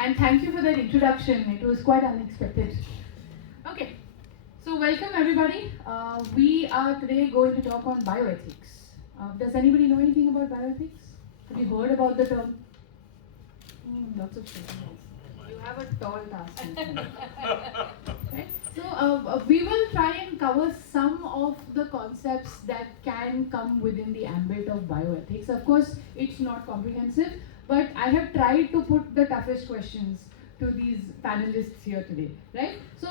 And thank you for that introduction. It was quite unexpected. Okay, so welcome everybody. We are today going to talk on bioethics. Does anybody know anything about bioethics? Have you heard about the term? Lots of shaking. You have a tall task. Right? So we will try and cover some of the concepts that can come within the ambit of bioethics. Of course, it's not comprehensive, but I have tried to put the toughest questions to these panelists here today, right? So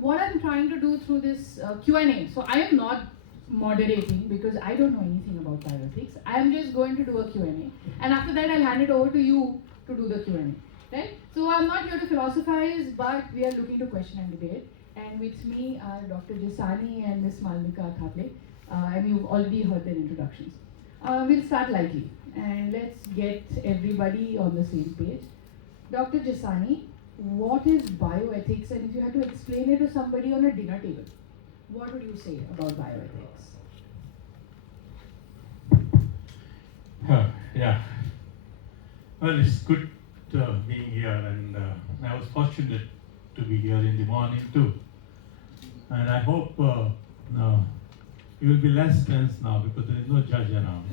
what I'm trying to do through this Q&A, so I am not moderating because I don't know anything about bioethics. I am just going to do a Q&A, and after that I'll hand it over to you to do the Q&A. Right? So I'm not here to philosophize, but we are looking to question and debate. And with me are Dr. Jisani and Ms. Malvika Thapre, and you've already heard their introductions. We'll start lightly, and let's get everybody on the same page. Dr. Jisani, what is bioethics, and if you had to explain it to somebody on a dinner table, what would you say about bioethics? Yeah. Well, it's good being here, and I was fortunate to be here in the morning too. And I hope you will be less tense now because there is no judge around.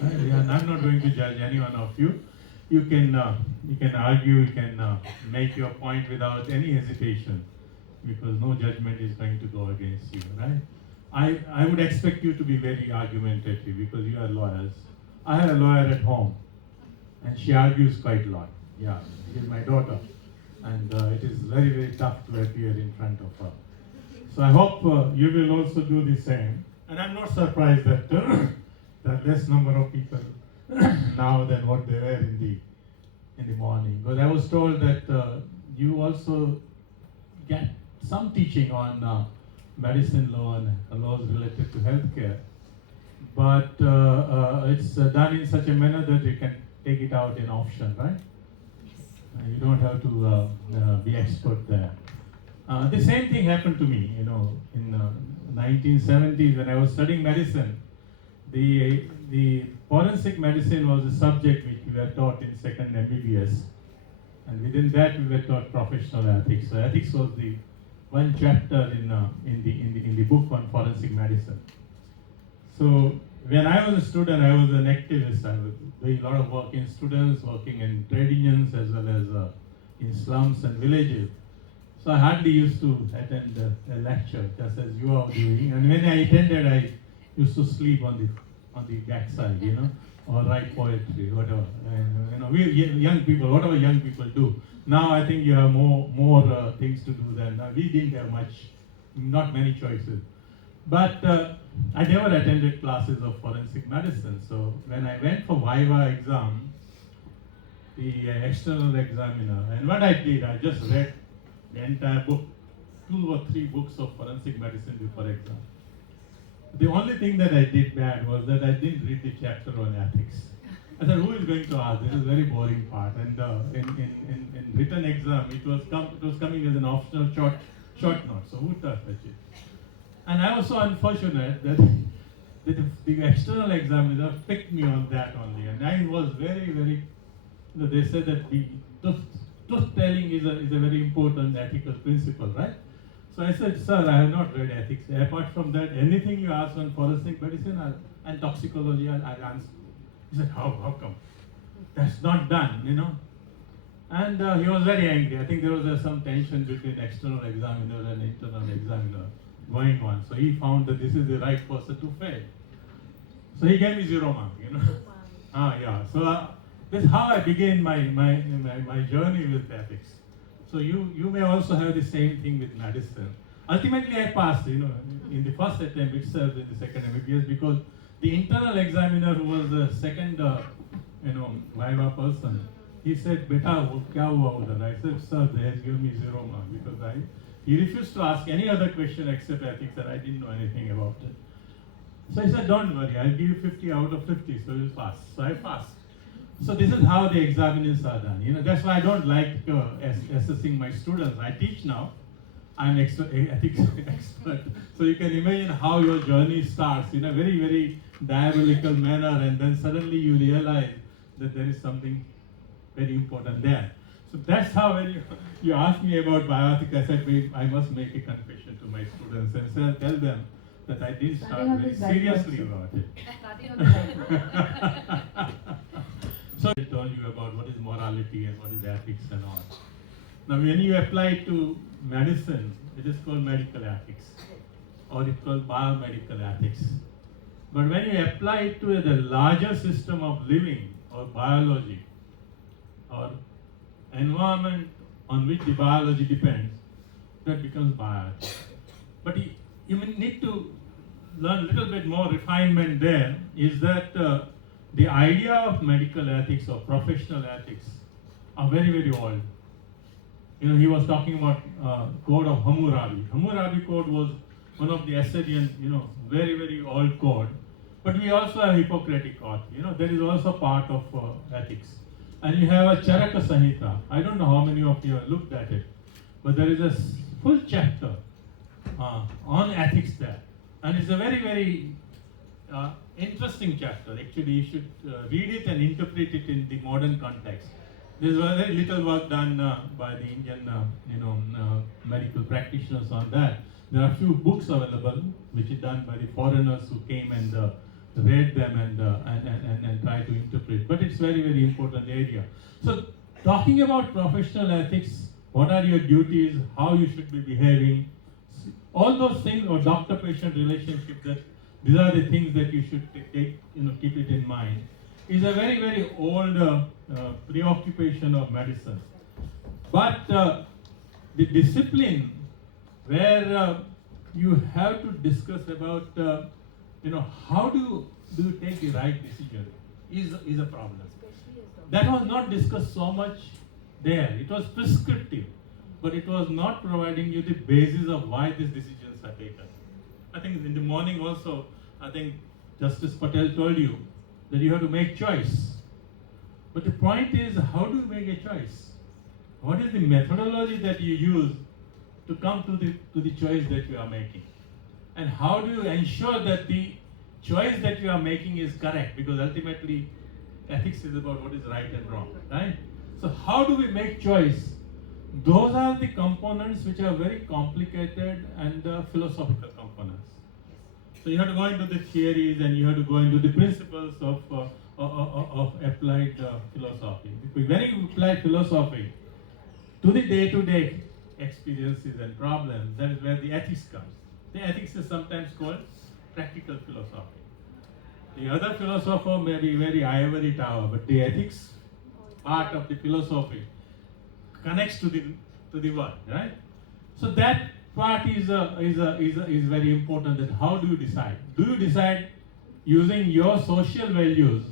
Right? And I'm not going to judge any one of you. You can argue, you can make your point without any hesitation because no judgment is going to go against you, right? I would expect you to be very argumentative because you are lawyers. I have a lawyer at home, and she argues quite a lot. Yeah, she is my daughter, and it is very, very tough to appear in front of her. So I hope you will also do the same. And I'm not surprised that there are less number of people now than what they were in the morning. But I was told that you also get some teaching on medicine law and laws related to healthcare, but it's done in such a manner that you can take it out in option, right? You don't have to be expert there. The same thing happened to me, in 1970s when I was studying medicine. The forensic medicine was a subject which we were taught in second MBBS, and within that we were taught professional ethics. So ethics was the one chapter in the book on forensic medicine. So when I was a student, I was an activist. I was doing a lot of work in students, working in trade unions as well as in slums and villages. So I hardly used to attend a lecture, just as you are doing. And when I attended, I used to sleep on the backside, or write poetry, whatever. And we young people, whatever young people do. Now I think you have more things to do than we didn't have much, not many choices. But I never attended classes of forensic medicine. So when I went for Viva exam, the external examiner, and what I did, I just read the entire book, 2 or 3 books of forensic medicine before exam. The only thing that I did bad was that I didn't read the chapter on ethics. I said, who is going to ask? This is a very boring part. And in written exam, it was coming as an optional short note. So who does such it? And I was so unfortunate that the external examiner picked me on that only. And I was very, very, they said that truth telling is a very important ethical principle, right? So I said, sir, I have not read ethics. Apart from that, anything you ask on forensic medicine and toxicology, I'll answer. He said, how come? That's not done, And he was very angry. I think there was some tension between external examiner and internal examiner going on. So he found that this is the right person to fail. So he gave me 0 mark, Yeah. So this is how I began my journey with ethics. So you may also have the same thing with medicine. Ultimately, I passed, in the first attempt itself in the second MBBS because the internal examiner who was the second, Viva person, he said, "Beta, kya hua udhar?" I said, "Sir, they have given me 0 mark because he refused to ask any other question except ethics, and I didn't know anything about it." So I said, "Don't worry, I'll give you 50 out of 50, so you'll pass." So I passed. So this is how the examinations are done. That's why I don't like assessing my students. I teach now. I'm ethics expert. So you can imagine how your journey starts in a very, very diabolical manner, and then suddenly you realize that there is something very important there. So that's how when you ask me about bioethics, I said, "Wait, I must make a confession to my students and tell them that I did start Starting on very this right seriously foot. about it." Starting on the right. So I told you about what is morality and what is ethics and all. Now when you apply it to medicine, it is called medical ethics, or it's called biomedical ethics. But when you apply it to the larger system of living or biology or environment on which the biology depends, that becomes bioethics. But you may need to learn a little bit more refinement there, is that the idea of medical ethics or professional ethics are very, very old. You know, he was talking about code of Hammurabi. Hammurabi code was one of the Assyrian, very, very old code. But we also have Hippocratic oath. That is also part of ethics. And you have a Charaka Samhita. I don't know how many of you have looked at it, but there is a full chapter on ethics there. And it's a very, very interesting chapter. Actually, you should read it and interpret it in the modern context. There's very little work done by the Indian, medical practitioners on that. There are a few books available, which is done by the foreigners who came and read them and try to interpret. But it's very, very important area. So, talking about professional ethics, what are your duties, how you should be behaving, all those things, or doctor-patient relationship, that these are the things that you should take, keep it in mind, is a very, very old preoccupation of medicine. But the discipline where you have to discuss about, how do you take the right decision is a problem. That was not discussed so much there. It was prescriptive, but it was not providing you the basis of why these decisions are taken. I think in the morning also, I think Justice Patel told you that you have to make choice. But the point is, how do you make a choice? What is the methodology that you use to come to the choice that you are making? And how do you ensure that the choice that you are making is correct? Because ultimately, ethics is about what is right and wrong, right? So how do we make choice? Those are the components which are very complicated and philosophical components. So you have to go into the theories and you have to go into the principles of applied philosophy. Because when you apply philosophy to the day-to-day experiences and problems, that is where the ethics comes. The ethics is sometimes called practical philosophy. The other philosopher may be very ivory tower, but the ethics part of the philosophy connects to the world, right? So that part is very important. That how do you decide? Do you decide using your social values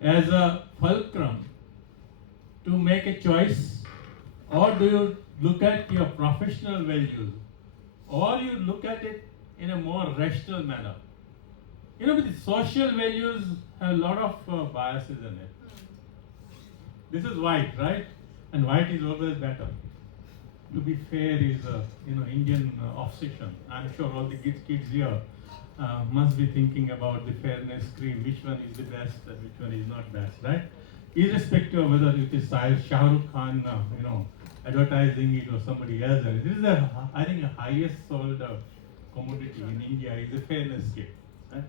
as a fulcrum to make a choice, or do you look at your professional values, or you look at it in a more rational manner? But the social values have a lot of biases in it. This is white, right? And white is always better. To be fair is Indian obsession. I'm sure all the kids here must be thinking about the fairness cream, which one is the best and which one is not best, right? Irrespective of whether it is Shah Rukh Khan, advertising it or somebody else. This is I think the highest sold commodity in India is the fairness cream, right?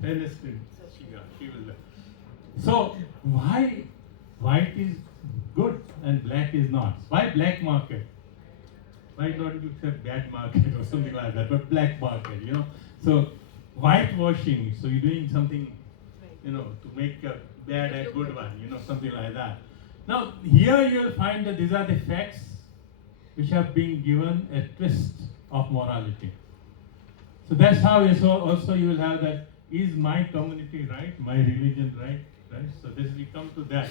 Fairness cream. She will. So why white is good and black is not? Why black market? Why not you say bad market or something like that, but black market, So whitewashing, so you're doing something, to make a bad a good one, something like that. Now, here you'll find that these are the facts which have been given a twist of morality. So that's how also you will have that, is my community right, my religion right? So this we come to that.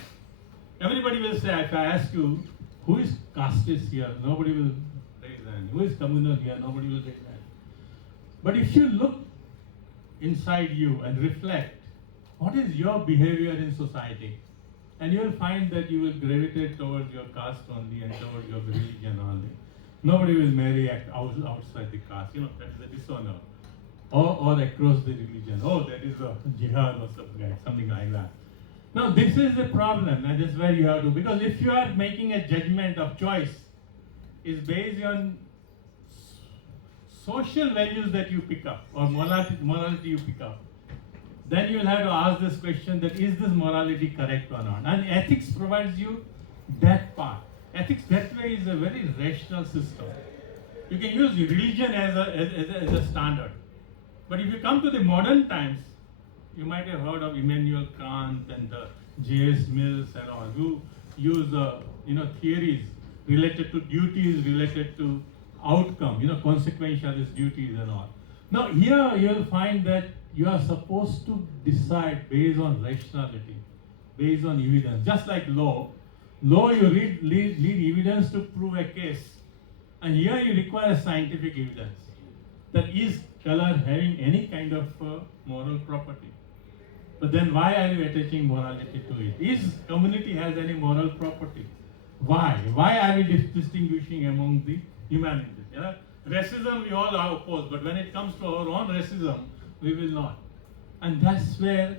Everybody will say, if I ask you, who is casteist here, nobody will raise hand. Who is communal here, nobody will raise hand. But if you look inside you and reflect, what is your behavior in society? And you will find that you will gravitate towards your caste only and towards your religion only. Nobody will marry outside the caste. That is a dishonor. Or across the religion. Oh, that is a jihad or something like that. Now this is the problem, and this is where you have to, because if you are making a judgment of choice, is based on social values that you pick up or morality you pick up, then you will have to ask this question that is this morality correct or not? And ethics provides you that part. Ethics that way is a very rational system. You can use religion as a standard. But if you come to the modern times, you might have heard of Immanuel Kant and J.S. Mills and all, who use theories related to duties, related to outcome, consequentialist duties and all. Now here you will find that you are supposed to decide based on rationality, based on evidence. Just like law you need evidence to prove a case, and here you require scientific evidence. That is color having any kind of moral property? But then why are you attaching morality to it? Is community has any moral property? Why? Why are we distinguishing among the humanities? Yeah? Racism we all are opposed, but when it comes to our own racism, we will not. And that's where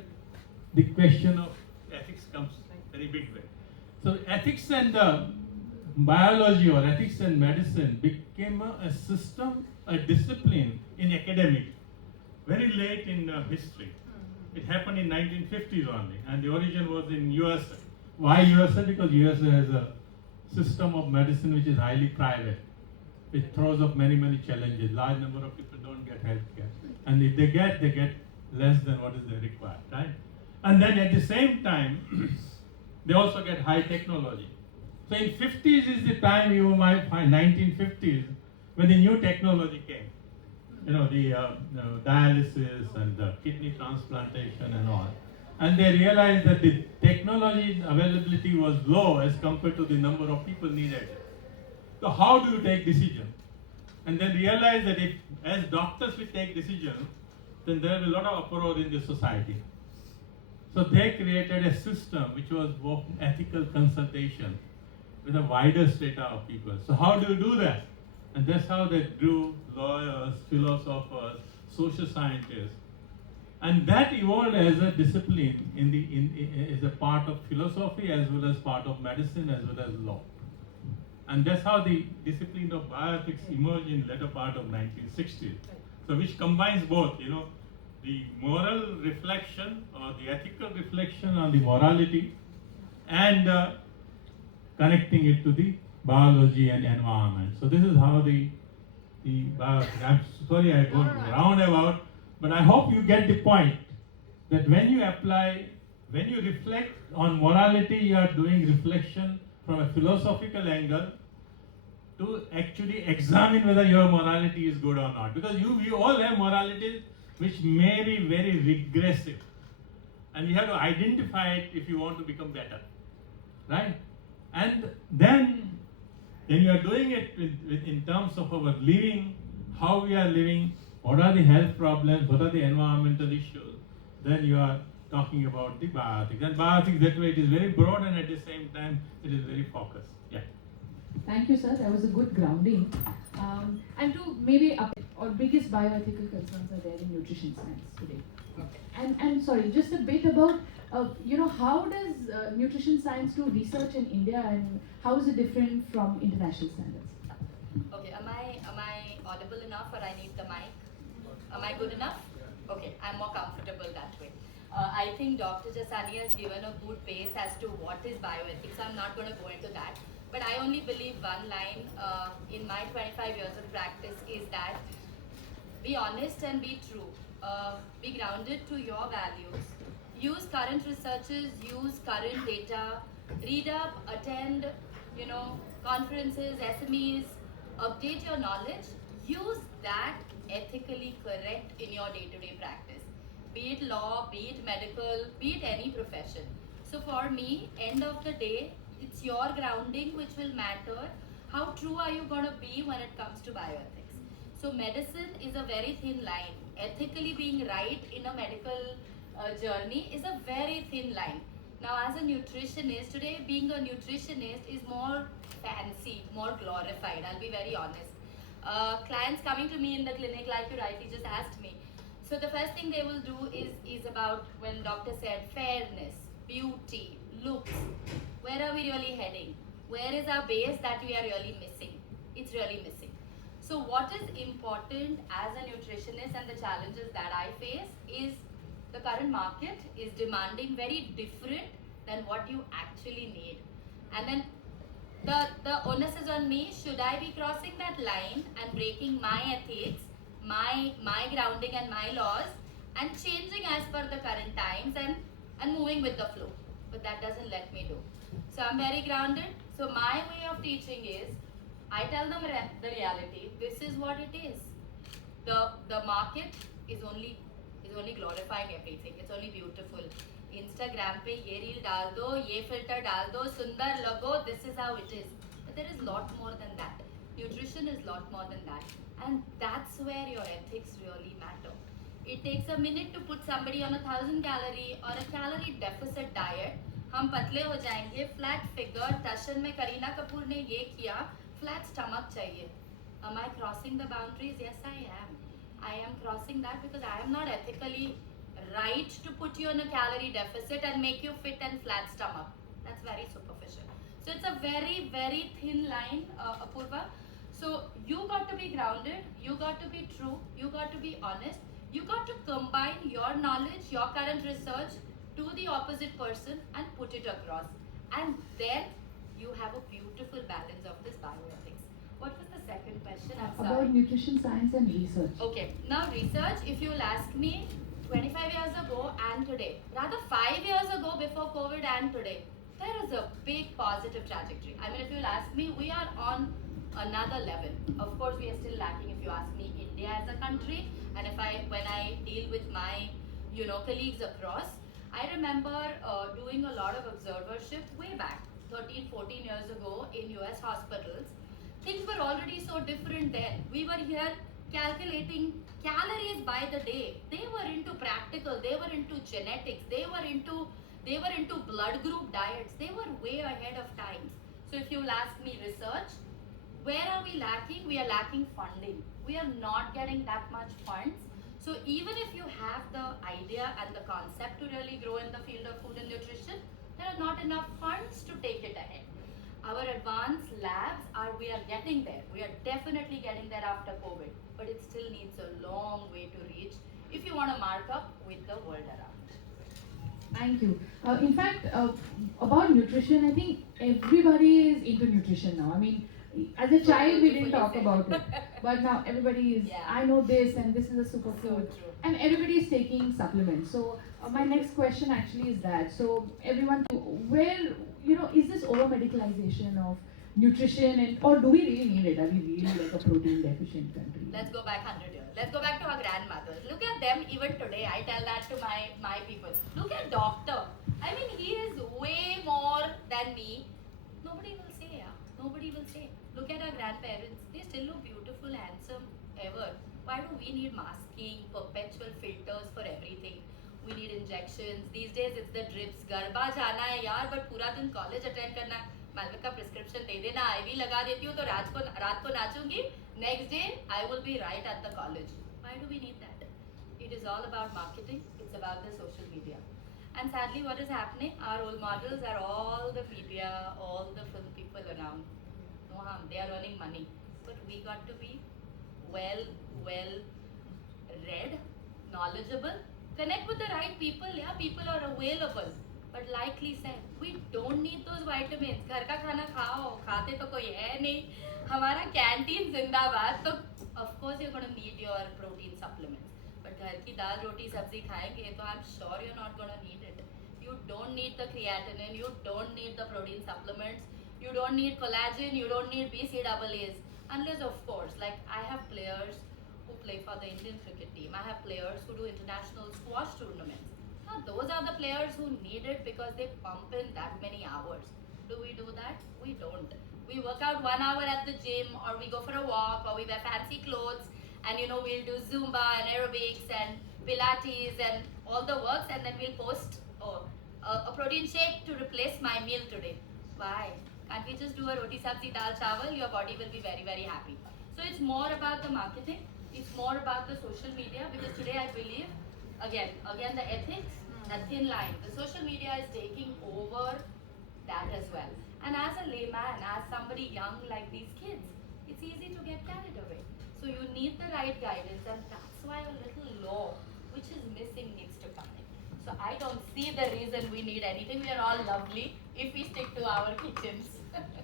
the question of ethics comes very big way. So ethics and biology or ethics and medicine became a system, a discipline in academic very late in history. It happened in 1950s only, and the origin was in USA. Why USA? Because USA has a system of medicine which is highly private. It throws up many challenges. Large number of people don't get health care, and if they get less than what is they required, right? And then at the same time, they also get high technology. So in 50s is the time you might find 1950s when the new technology came. The dialysis and the kidney transplantation and all. And they realized that the technology availability was low as compared to the number of people needed. So how do you take decision? And then realize that if, as doctors we take decisions, then there will be a lot of uproar in the society. So they created a system which was ethical consultation with a wider strata of people. So how do you do that? And that's how they drew lawyers, philosophers, social scientists. And that evolved as a discipline as a part of philosophy as well as part of medicine as well as law. And that's how the discipline of bioethics emerged in later part of 1960s. So which combines both, the moral reflection or the ethical reflection on the morality and connecting it to the biology and environment. So this is how I'm sorry I go roundabout, but I hope you get the point that when you reflect on morality, you are doing reflection from a philosophical angle to actually examine whether your morality is good or not. Because we all have moralities which may be very regressive, and we have to identify it if you want to become better, right? And then when you are doing it in terms of our living, how we are living, what are the health problems, what are the environmental issues, then you are talking about the bioethics. And bioethics, that way it is very broad and at the same time it is very focused. Yeah. Thank you, sir. That was a good grounding. And to maybe our biggest bioethical concerns are there in nutrition science today. And sorry, just a bit about how does nutrition science do research in India, and how is it different from international standards? Okay, am I audible enough, or I need the mic? Am I good enough? Okay, I'm more comfortable that way. I think Dr. Jasani has given a good base as to what is bioethics. I'm not going to go into that. But I only believe one line in my 25 years of practice is that be honest and be true. Be grounded to your values. Use current researches, use current data, read up, attend, conferences, SMEs, update your knowledge. Use that ethically correct in your day-to-day practice. Be it law, be it medical, be it any profession. So for me, end of the day, it's your grounding which will matter. How true are you going to be when it comes to bioethics? So medicine is a very thin line. Ethically being right in a medical journey is a very thin line. Now as a nutritionist, today being a nutritionist is more fancy, more glorified. I'll be very honest. Clients coming to me in the clinic, like you rightly just asked me. So the first thing they will do is about, when doctor said fairness, beauty, looks. Where are we really heading? Where is our base that we are really missing? It's really missing. So what is important as a nutritionist and the challenges that I face is the current market is demanding very different than what you actually need. And then the onus is on me. Should I be crossing that line and breaking my ethics, my grounding and my laws and changing as per the current times and moving with the flow? But that doesn't let me do. So I'm very grounded. So my way of teaching is I tell them the reality. This is what it is. The market is only glorifying everything. It's only beautiful. Instagram पे ये reel डाल दो, ये filter डाल दो, सुंदर लगो. This is how it is. But there is lot more than that. Nutrition is lot more than that, and that's where your ethics really matter. It takes a minute to put somebody on 1,000 calorie or a calorie deficit diet. हम पतले हो जाएंगे, flat figure. टशन में करीना कपूर ने ये किया, flat stomach चाहिए. Am I crossing the boundaries? Yes, I am. I am crossing that because I am not ethically right to put you on a calorie deficit and make you fit and flat stomach. That's very superficial. So it's a very, very thin line, Apurva. So you got to be grounded, you got to be true, you got to be honest, you got to combine your knowledge, your current research to the opposite person and put it across. And then you have a beautiful balance of this bioethics. What was the second question? I'm sorry. About nutrition science and research. Okay, now research, if you'll ask me, 25 years ago and today, rather 5 years ago before COVID and today, there is a big positive trajectory. I mean, if you'll ask me, we are on another level. Of course, we are still lacking, if you ask me, India as a country. And when I deal with my, colleagues across, I remember doing a lot of observership way back, 13, 14 years ago in US hospitals. Things were already so different then. We were here calculating calories by the day. They were into practical, they were into genetics, they were into blood group diets. They were way ahead of times. So if you'll ask me research, where are we lacking? We are lacking funding. We are not getting that much funds. So even if you have the idea and the concept to really grow in the field of food and nutrition, there are not enough funds to take it ahead. Our advanced labs we are getting there. We are definitely getting there after COVID, but it still needs a long way to reach if you want to mark up with the world around. Thank you. In fact, about nutrition, I think everybody is into nutrition now. I mean, as a child, we didn't talk about it, but now everybody is. Yeah. I know this, and this is a superfood, and everybody is taking supplements. So my next question actually is that. So everyone, where is this over medicalization of nutrition, or do we really need it? Are we really like a protein deficient country? Let's go back 100 years. Let's go back to our grandmothers. Look at them even today. I tell that to my people. Look at doctor. I mean, he is way more than me. Nobody will say, yeah. Nobody will say. Look at our grandparents. They still look beautiful, handsome, ever. Why do we need masking, perpetual filters for everything? We need injections. These days it's the drips. Garba जाना है यार, but पूरा दिन college attend करना है. Malvika prescription दे देना, IV लगा देती हूँ तो रात को नाचूंगी. Next day I will be right at the college. Why do we need that? It is all about marketing. It's about the social media. And sadly, what is happening? Our role models are all the media, all the film people around. No harm. They are earning money, but we got to be well read, knowledgeable. Connect with the right people. Yeah, people are available. But likely said, we don't need those vitamins. घर का खाना खाओ, खाते तो कोई है नहीं. हमारा canteen जिंदाबाद. तो of course you're going to need your protein supplements. But घर की दाल रोटी सब्जी खाएंगे तो I'm sure you're not going to need it. You don't need the creatinine. You don't need the protein supplements. You don't need collagen. You don't need BCAAs. Unless, of course, like I have players who play for the Indian cricket team. I have players who do international squash tournaments. Now, those are the players who need it because they pump in that many hours. Do we do that? We don't. We work out 1 hour at the gym, or we go for a walk, or we wear fancy clothes, and we'll do Zumba and aerobics and Pilates and all the works, and then we'll post a protein shake to replace my meal today. Why? Can't we just do a roti sabzi dal chawal? Your body will be very, very happy. So it's more about the marketing. It's more about the social media, because today I believe, again the ethics, that thin line. The social media is taking over that as well. And as a layman, as somebody young like these kids, it's easy to get carried away. So you need the right guidance, and that's why a little law, which is missing, needs to come in. So I don't see the reason we need anything. We are all lovely if we stick to our kitchens.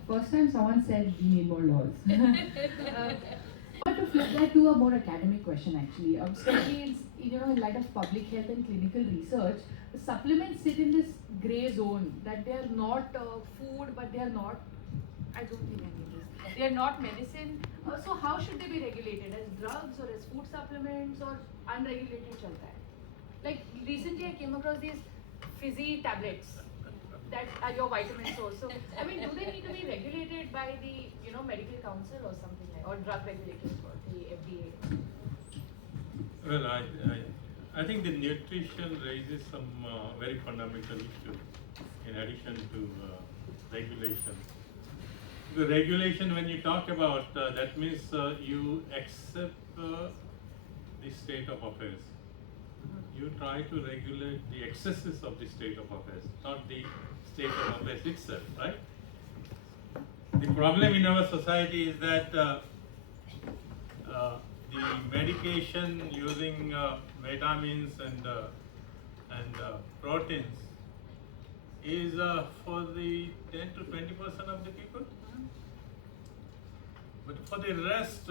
First time someone said we need more laws. I want to flip that to a more academic question actually. Especially in light of public health and clinical research, supplements sit in this grey zone that they are not food, but they are not. I don't think I need this. They are not medicine. So how should they be regulated, as drugs or as food supplements or unregulated? Chalta hai? Like recently, I came across these fizzy tablets that are your vitamin source. So I mean, do they need to be regulated by the medical council or something like, or drug regulators or the FDA? Well, I think the nutrition raises some very fundamental issues in addition to regulation. The regulation, when you talk about, that means you accept the state of affairs. You try to regulate the excesses of the state of affairs, not the state of affairs itself, right? The problem in our society is that the medication using vitamins and proteins is for the 10 to 20% of the people. But for the rest,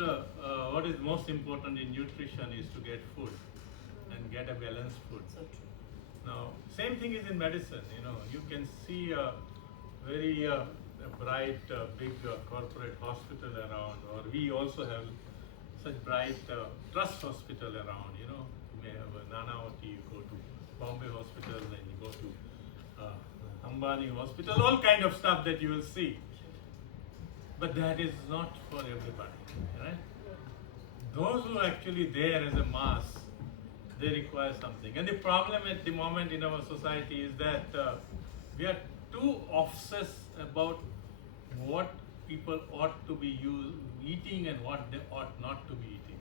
what is most important in nutrition is to get food and get a balanced food. So true. Now, same thing is in medicine. You can see a very bright, big corporate hospital around, or we also have such bright trust hospital around. You may have a Nanavati, you go to Bombay Hospital, then you go to Ambani Hospital, all kind of stuff that you will see. But that is not for everybody, right? Those who are actually there as a mass, they require something. And the problem at the moment in our society is that we are too obsessed about what people ought to be eating and what they ought not to be eating.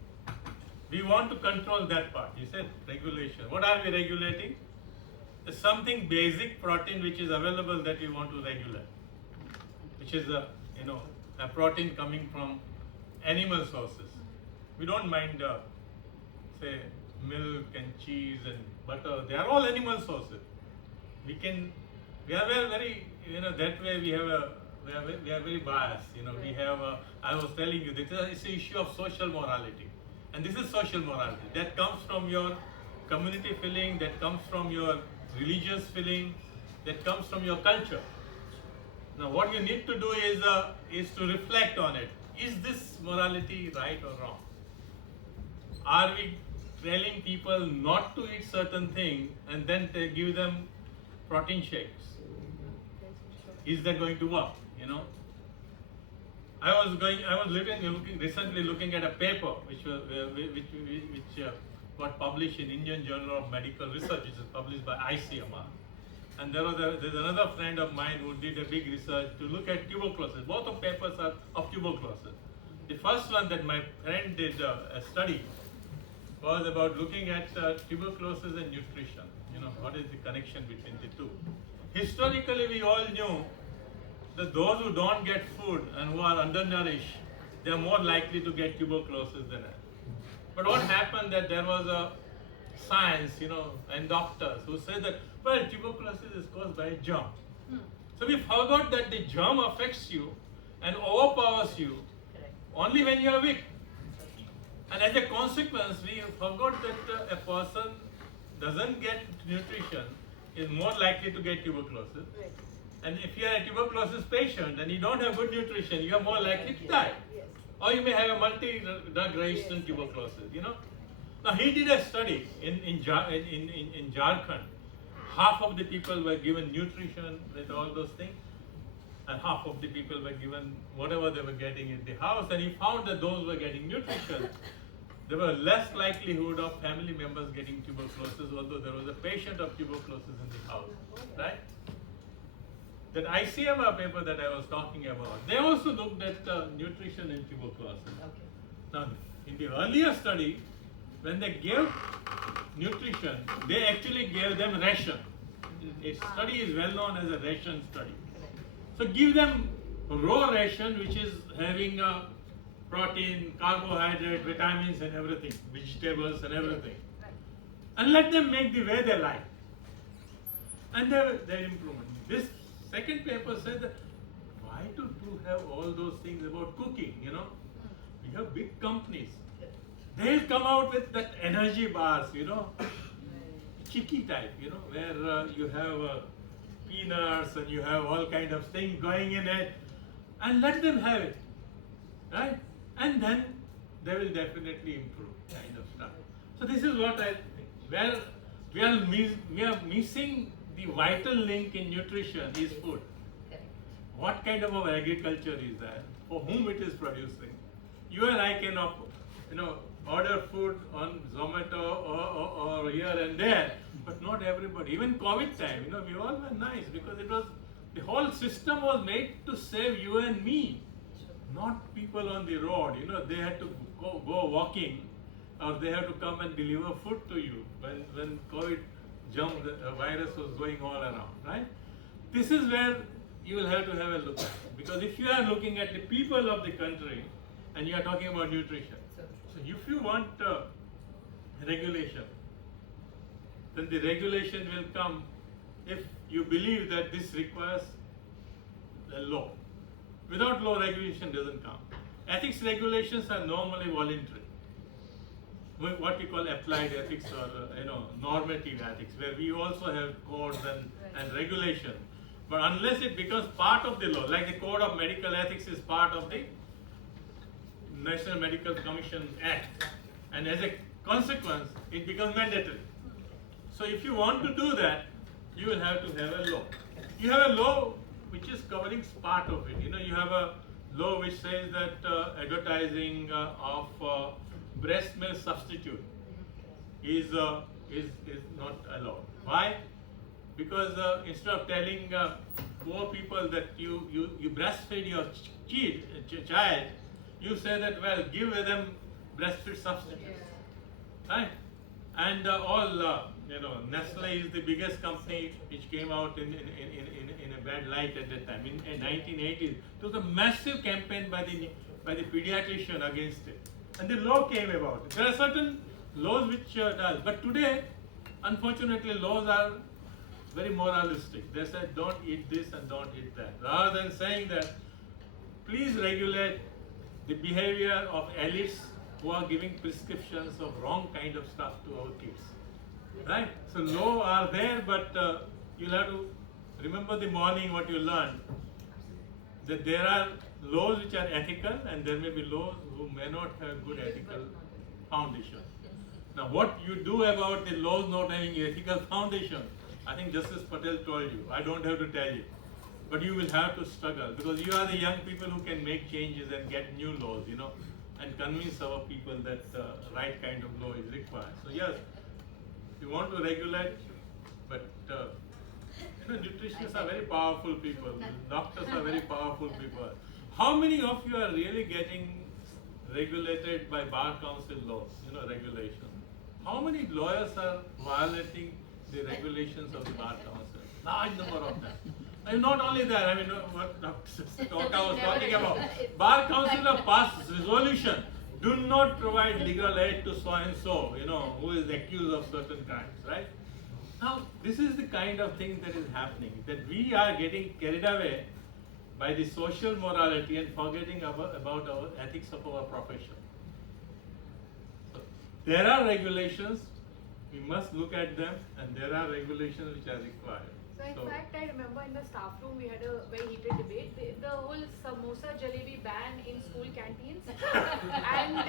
We want to control that part. You said regulation. What are we regulating? There's something basic protein which is available that we want to regulate, which is a protein coming from animal sources. We don't mind, say, milk and cheese and butter. They are all animal sources. We are very, that way we are very biased. We have. I was telling you, it's an issue of social morality, and this is social morality that comes from your community feeling, that comes from your religious feeling, that comes from your culture. Now, what you need to do is to reflect on it. Is this morality right or wrong? Are we telling people not to eat certain things and then give them protein shakes? Is that going to work? I was recently looking at a paper which got published in Indian Journal of Medical Research, which is published by ICMR. And there's another friend of mine who did a big research to look at tuberculosis. Both of papers are of tuberculosis. The first one that my friend did a study was about looking at tuberculosis and nutrition. What is the connection between the two? Historically, we all knew that those who don't get food and who are undernourished, they are more likely to get tuberculosis than us. But what happened that there was a science, and doctors who said that, well, tuberculosis is caused by a germ. So we forgot that the germ affects you and overpowers you only when you are weak. And as a consequence, we forgot that a person doesn't get nutrition is more likely to get tuberculosis. Right. And if you are a tuberculosis patient and you don't have good nutrition, you are more likely to die. Yes. Or you may have a multi-drug resistant tuberculosis, Now he did a study in Jharkhand. Half of the people were given nutrition with all those things, and half of the people were given whatever they were getting in the house. And he found that those who were getting nutrition, there were less likelihood of family members getting tuberculosis, although there was a patient of tuberculosis in the house, right? That ICMR paper that I was talking about, they also looked at nutrition in tuberculosis. Okay. Now, in the earlier study, when they gave nutrition, they actually gave them ration. A study is well known as a ration study. So give them raw ration, which is having protein, carbohydrate, vitamins and everything, vegetables and everything. And let them make the way they like. And their improvement. This second paper said that why to have all those things about cooking, you know? We have big companies. They'll come out with that energy bars, you know, chicky type, you know, where you have peanuts and you have all kind of things going in it, and let them have it, right? And then they will definitely improve, kind of stuff. So this is what I think. Where we are missing the vital link in nutrition is food. What kind of agriculture is that? For whom it is producing? You and I can, you know, order food on Zomato or here and there, but not everybody. Even COVID time, you know, we all were nice because it was, the whole system was made to save you and me, not people on the road. You know, they had to go walking, or they had to come and deliver food to you when COVID jumped, the virus was going all around, right? This is where you will have to have a look at it. Because if you are looking at the people of the country and you are talking about nutrition, so if you want regulation, then the regulation will come if you believe that this requires a law. Without law, regulation doesn't come. Ethics regulations are normally voluntary. What we call applied ethics or you know, normative ethics, where we also have codes and regulation. But unless it becomes part of the law, like the Code of Medical Ethics is part of the National Medical Commission Act, and as a consequence, it becomes mandatory. So if you want to do that, you will have to have a law. You have a law which is covering part of it. You know, you have a law which says that advertising of breast milk substitute is not allowed. Why? Because instead of telling poor people that you breastfeed your child, you say that, well, give them breastfeed substitutes, right? And you know, Nestle is the biggest company which came out in a bad light at that time. In 1980s, it was a massive campaign by the pediatrician against it, and the law came about. There are certain laws which does, but today, unfortunately, laws are very moralistic. They say don't eat this and don't eat that, rather than saying that please regulate the behavior of elites who are giving prescriptions of wrong kind of stuff to our kids, right? So laws are there, but you'll have to remember the morning what you learned, that there are laws which are ethical and there may be laws who may not have good ethical foundation. Now what you do about the laws not having ethical foundation, I think Justice Patel told you, I don't have to tell you. But you will have to struggle because you are the young people who can make changes and get new laws, you know, and convince our people that the right kind of law is required. So yes, you want to regulate, but you know, nutritionists are very powerful people, doctors are very powerful people. How many of you are really getting regulated by Bar Council laws, you know, regulation? How many lawyers are violating the regulations of the Bar Council? Large number of them. And not only that, I mean, what Dr. Tota was talking about. Bar Council have passed resolution. Do not provide legal aid to so and so, you know, who is accused of certain crimes, right? Now, this is the kind of thing that is happening, that we are getting carried away by the social morality and forgetting about our ethics of our profession. So, there are regulations, we must look at them, and there are regulations which are required. So in fact, I remember in the staff room we had a very heated debate. The whole samosa jalebi ban in school canteens, and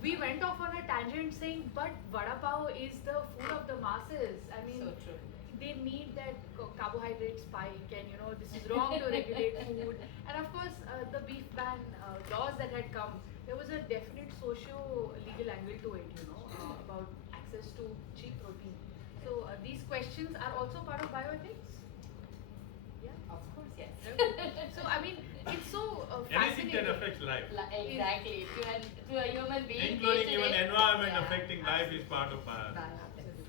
we went off on a tangent saying, but vada pav is the food of the masses. I mean, So true. they need that carbohydrate spike, and you know this is wrong to regulate food. And of course, the beef ban laws that had come, there was a definite socio-legal angle to it, you know, about access to cheap protein. So these questions are also part of bioethics? Yeah. Of course, yes. So I mean, it's so Anything Everything that affects life. Exactly. To a human being. Including even environment Yeah. affecting life is part of bioethics. Bioethics.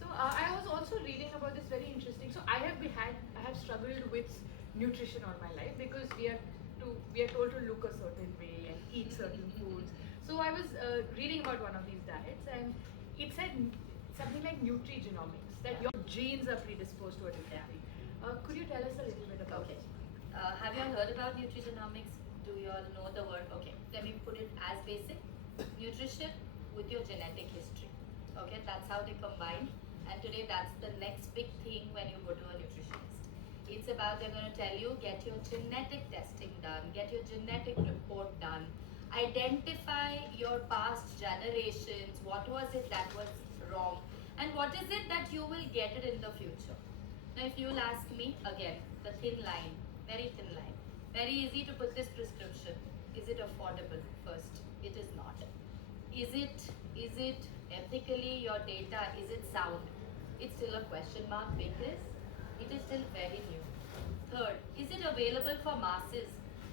So I was also reading about this very interesting. So I have struggled with nutrition all my life because we are told to look a certain way and eat certain foods. So I was reading about one of these diets and it said something like nutrigenomics, that your genes are predisposed to a different thing. Could you tell us a little bit about Okay. it? Have you all heard about nutrigenomics? Do you all know the word? Okay, let me put it as basic. Nutrition with your genetic history. Okay, that's how they combine. And today that's the next big thing when you go to a nutritionist. It's about they're going to tell you, get your genetic testing done, get your genetic report done, identify your past generations, what was it that was wrong, and what is it that you will get it in the future. Now, if you'll ask me, again, the thin line, very thin line, very easy to put this prescription. Is it affordable? First, it is not. Is it ethically your data? Is it sound? It's still a question mark because it is still very new. Third, is it available for masses?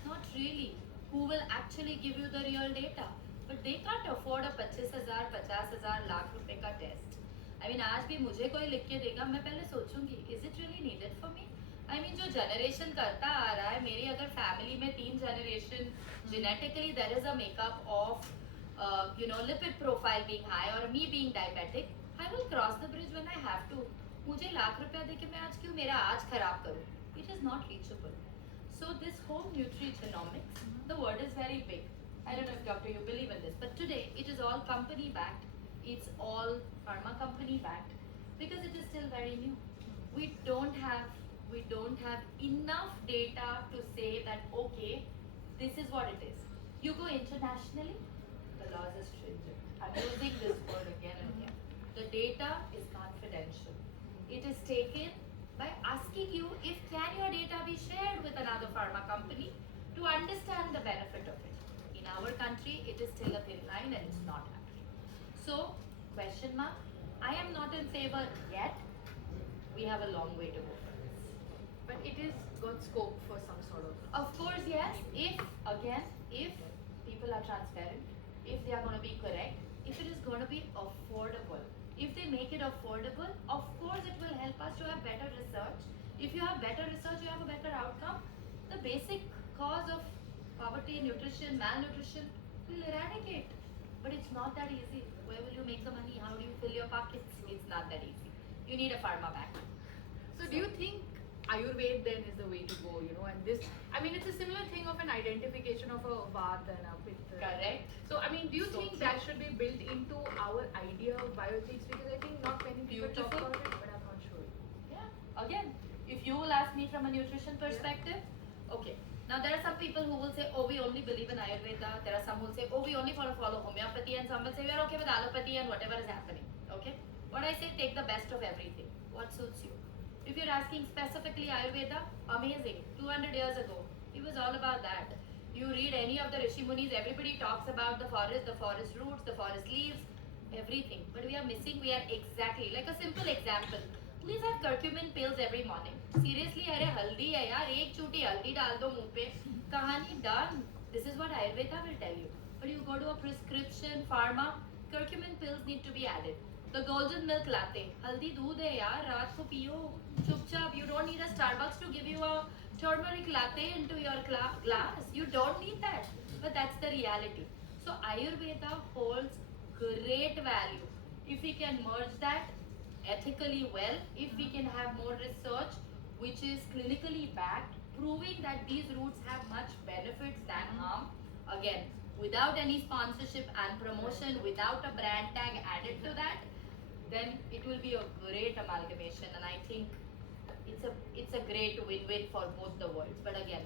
Not really. Who will actually give you the real data? But they can't afford a 25,000, 50,000 lakh रुपए का test. I mean, आज भी मुझे कोई लिख के देगा, मैं पहले सोचूंगी, is it really needed for me? I mean, जो generation करता आ रहा है, मेरी अगर family में 3 generation genetically there is a makeup of lipid profile being high or me being diabetic, I will cross the bridge when I have to. मुझे लाख रुपया देके मैं आज क्यों मेरा आज खराब करूँ? It is not reachable. So this whole nutrigenomics, the word is very big. I don't know if doctor you believe in this, but today it is all company backed. It's all pharma company backed because it is still very new. We don't have enough data to say that okay, this is what it is. You go internationally, the laws are stringent. I'm using this word again and again. The data is confidential. It is taken by asking you if can your data be shared with another pharma company to understand the benefit of it. In our country, it is still a thin line and it's not happening. So, question mark, I am not in favor yet. We have a long way to go for this. But it is got scope for some sort of. Of course, yes. If people are transparent, if they are going to be correct, if it is going to be affordable, if they make it affordable, of course it will help us to have better research. If you have better research, you have a better outcome. The basic cause of poverty, nutrition, malnutrition will eradicate. But it's not that easy. Where will you make the money? How do you fill your pockets? It's not that easy. You need a pharma back. So do you think Ayurveda then is the way to go, and this, I mean, it's a similar thing of an identification of a Vata and a Pitta. Correct. So, I mean, do you So think true. that should be built into our idea of bioethics? Because I think not many people talk Beautiful. about it, but I'm not sure. Yeah. Again, if you will ask me from a nutrition perspective, okay. Now there are some people who will say, oh, we only believe in Ayurveda. There are some who will say, oh, we only follow homeopathy, and some will say we are okay with allopathy and whatever is happening. Okay. What I say, take the best of everything. What suits you. If you're asking specifically Ayurveda, amazing. 200 years ago, it was all about that. You read any of the Rishi Munis, everybody talks about the forest roots, the forest leaves, everything. But we are exactly, like a simple example. Please have curcumin pills every morning. Seriously, अरे हल्दी है यार, एक चूटी हल्दी डाल दो मुंह पे, कहानी done. This is what Ayurveda will tell you. But you go to a prescription pharma, curcumin pills need to be added. The golden milk latte, हल्दी दूध है यार, रात को पियो, चुपचाप. You don't need a Starbucks to give you a turmeric latte into your glass. You don't need that. But that's the reality. So Ayurveda holds great value. If we can merge that ethically well, if we can have more research which is clinically backed, proving that these roots have much benefits than harm, again, without any sponsorship and promotion, without a brand tag added to that, then it will be a great amalgamation, and I think it's a great win-win for both the worlds. But again,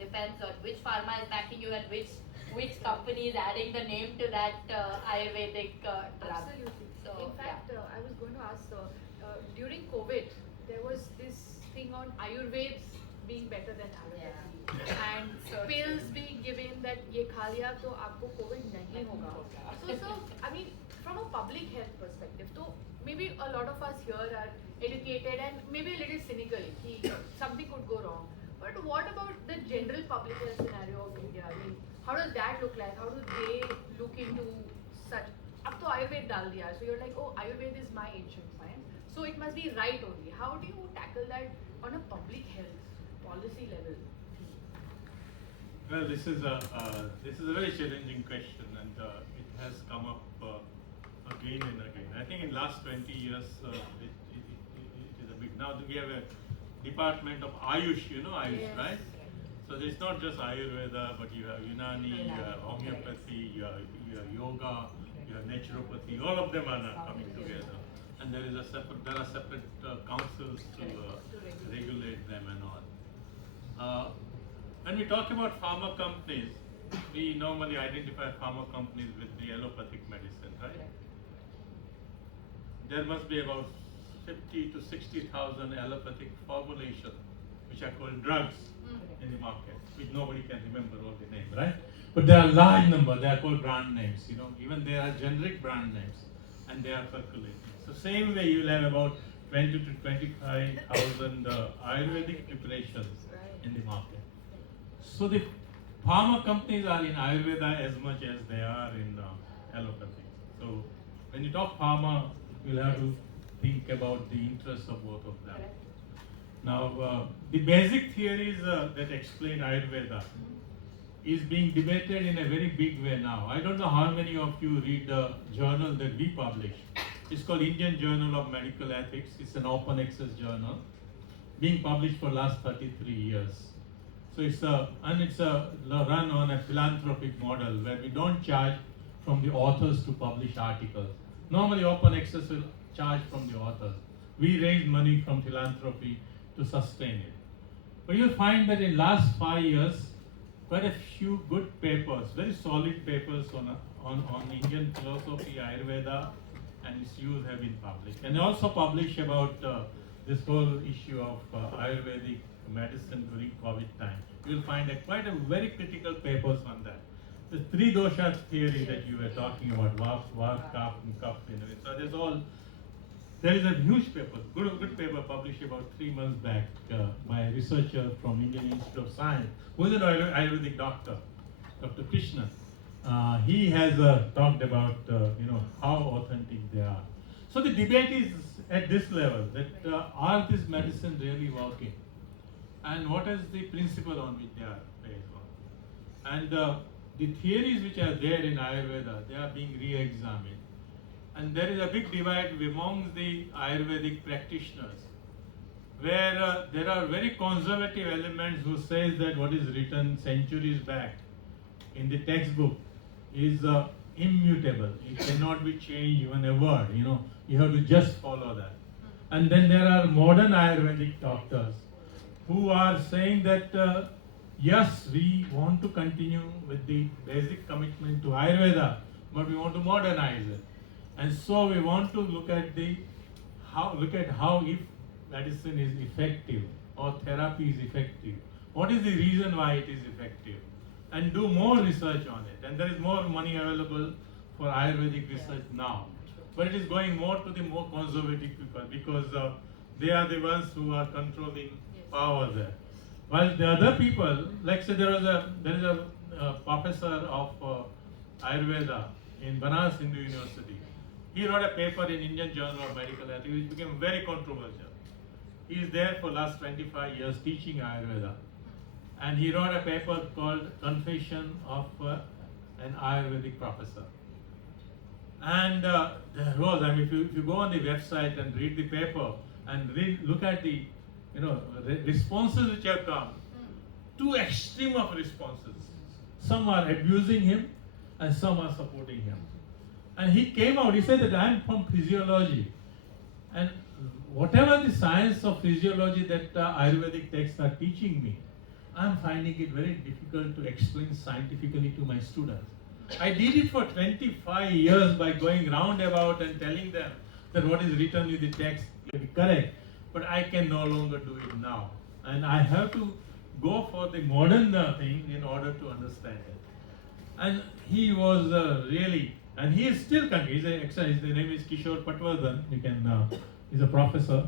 depends on which pharma is backing you and which company is adding the name to that Ayurvedic drug. Absolutely. So, in fact, I was going to ask, during COVID, there was this thing on Ayurveds being better than allopathy, and So pills being given that ये खा लिया तो आपको COVID नहीं होगा. So I mean, from a public health perspective, so maybe a lot of us here are educated and maybe a little cynical कि something could go wrong. But what about the general public health scenario of India? How does that look like? How do they look into such? Up to Ayurveda dal diya. So you're like, oh, Ayurveda is my ancient science, so it must be right only. How do you tackle that on a public health policy level? Well, this is a very challenging question, and it has come up again and again. I think in last 20 years, it is a big. Now we have a department of Ayush. You know Ayush, Yes. right? So it's not just Ayurveda, but you have Unani, you have homeopathy, you have yoga, you have naturopathy. All of them are now coming together, and there are separate councils to regulate them and all. When we talk about pharma companies, we normally identify pharma companies with the allopathic medicine, right? There must be about 50 to 60,000 allopathic formulations, which are called drugs in the market, which nobody can remember all the names, right? But there are large number. They are called brand names. You know, even there are generic brand names, and they are circulating. So same way, you will have about 20 to 25,000 Ayurvedic preparations in the market. So the pharma companies are in Ayurveda as much as they are in allopathy. So when you talk pharma, you'll have to think about the interests of both of them. Now, the basic theories that explain Ayurveda is being debated in a very big way now. I don't know how many of you read the journal that we publish. It's called Indian Journal of Medical Ethics. It's an open access journal being published for last 33 years. So it's run on a philanthropic model where we don't charge from the authors to publish articles. Normally open access will charge from the authors. We raise money from philanthropy to sustain it. But you'll find that in last 5 years, quite a few good papers, very solid papers on Indian philosophy, Ayurveda, and its use have been published. And they also publish about this whole issue of Ayurvedic medicine during COVID time. You'll find quite a very critical papers on that. The three dosha theory that you were talking about, Vata, Kapha, and Kapha. So there is a huge paper, good paper published about 3 months back by a researcher from Indian Institute of Science, who is an Ayurvedic doctor, Dr. Krishnan. He has talked about how authentic they are. So the debate is at this level that are these medicines really working, and what is the principle on which they are based on, and the theories which are there in Ayurveda, they are being re-examined. And there is a big divide among the Ayurvedic practitioners, where there are very conservative elements who says that what is written centuries back in the textbook is immutable. It cannot be changed even a word. You have to just follow that. And then there are modern Ayurvedic doctors who are saying that yes, we want to continue with the basic commitment to Ayurveda, but we want to modernize it. And so we want to look at how if medicine is effective or therapy is effective. What is the reason why it is effective? And do more research on it. And there is more money available for Ayurvedic research now. But it is going more to the more conservative people because they are the ones who are controlling power there. While the other people, like say there is a professor of Ayurveda in Banaras Hindu University. He wrote a paper in Indian Journal of Medical Ethics which became very controversial. He is there for last 25 years teaching Ayurveda. And he wrote a paper called Confession of an Ayurvedic Professor. And there was, if you go on the website and read the paper and look at the responses which have come, two extreme of responses. Some are abusing him and some are supporting him. And he came out, he said that I am from physiology. And whatever the science of physiology that Ayurvedic texts are teaching me, I am finding it very difficult to explain scientifically to my students. I did it for 25 years by going roundabout and telling them that what is written in the text is correct. But I can no longer do it now. And I have to go for the modern thing in order to understand it. And he was really, and he is still continuing. His name is Kishore Patwardhan. He's a professor,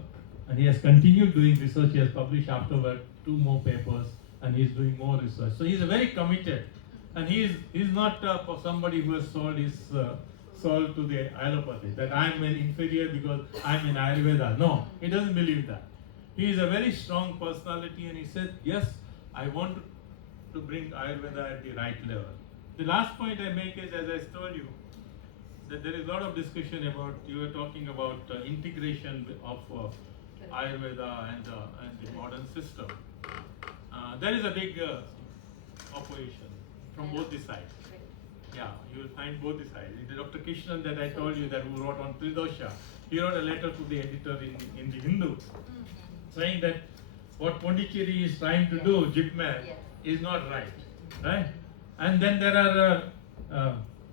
and he has continued doing research. He has published afterward 2 more papers, and he is doing more research. So he is very committed And he's not for somebody who has sold his soul to the allopathy, that I'm an inferior because I'm in Ayurveda. No, he doesn't believe that. He is a very strong personality, and he said, yes, I want to bring Ayurveda at the right level. The last point I make is, as I told you, that there is a lot of discussion about, you were talking about integration of Ayurveda and the modern system. There is a big opposition from both the sides. Yeah, you will find both the sides. The Dr. Krishnan that I told you, that who wrote on Tridosha, he wrote a letter to the editor in the Hindu, saying that what Pondicherry is trying to do, Jipmer, is not right. And then there are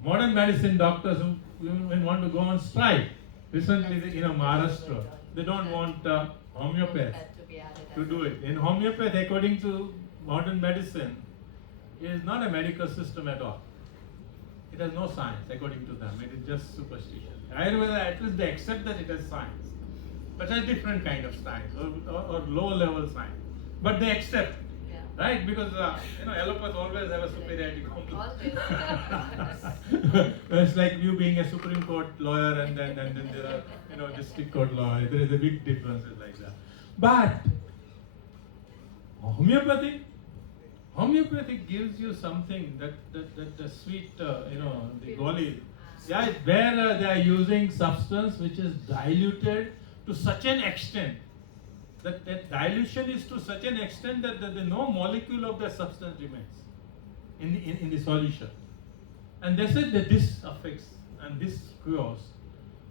modern medicine doctors who even want to go on strike. Recently, Maharashtra, they don't want homeopath to do it. In homeopathy, according to modern medicine, is not a medical system at all. It has no science, according to them. It is just superstition. Ayurveda, at least they accept that it has science, but a different kind of science, or low-level science. But they accept, right? Because allopaths always have a superiority complex. It's like you being a Supreme Court lawyer, and then there are district court lawyer. There is a big differences like that. But homeopathy gives you something that the sweet, the goli. Yeah, where they are using substance which is diluted to such an extent that dilution is to such an extent that no molecule of the substance remains in the solution. And they said that this affects and this cures.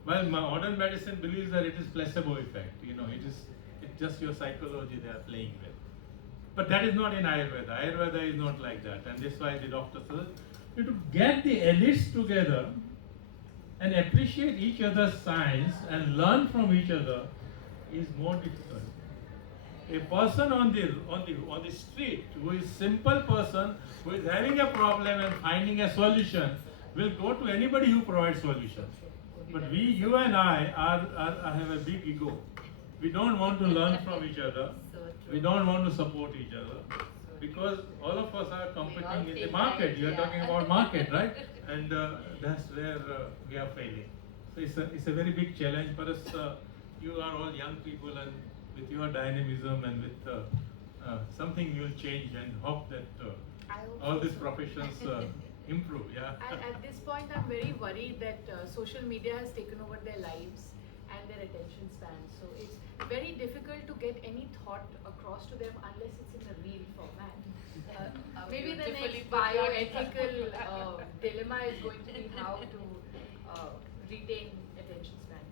While modern medicine believes that it is placebo effect. It's just your psychology they are playing with. But that is not in Ayurveda. Ayurveda is not like that. And that's why the doctor says, you have to get the elites together and appreciate each other's science and learn from each other is more difficult. A person on the street who is simple person, who is having a problem and finding a solution, will go to anybody who provides solution. But you and I have a big ego. We don't want to learn from each other. We don't want to support each other, because all of us are competing in the market. You are talking about market, right? And that's where we are failing. So it's a very big challenge for us. You are all young people, and with your dynamism and with something you will change, and hope that all these professions improve. Yeah. At this point, I'm very worried that social media has taken over their lives and their attention span. So it's very difficult to get any thought across to them unless it's in a reel format. Maybe the next bioethical dilemma is going to be how to retain attention span.